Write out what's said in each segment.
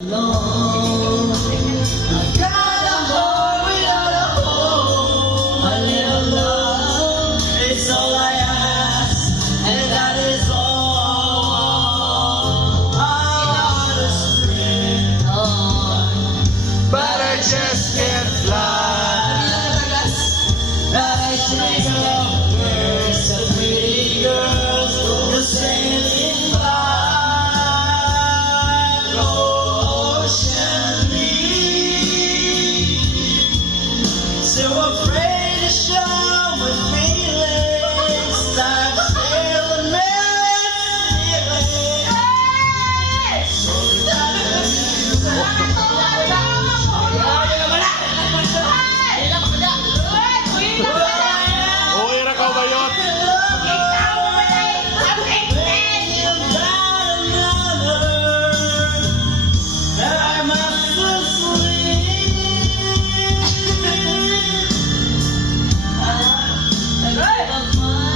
Long, I've got a heart without a home. A little love, it's all I ask, and that is all. I want a spring on, but I just can't fly. That I take love birds, the pretty girls, the sailing by. So afraid to show my feelings, I'm still a Okay na ka ba yun?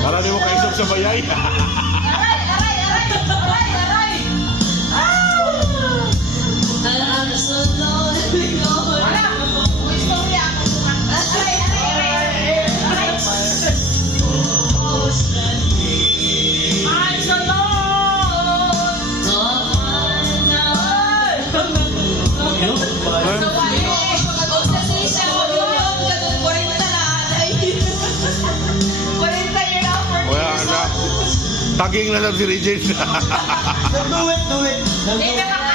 Para di mo kaisog sa bayay. I'm so lonely, Taging na lang si Regine. do it.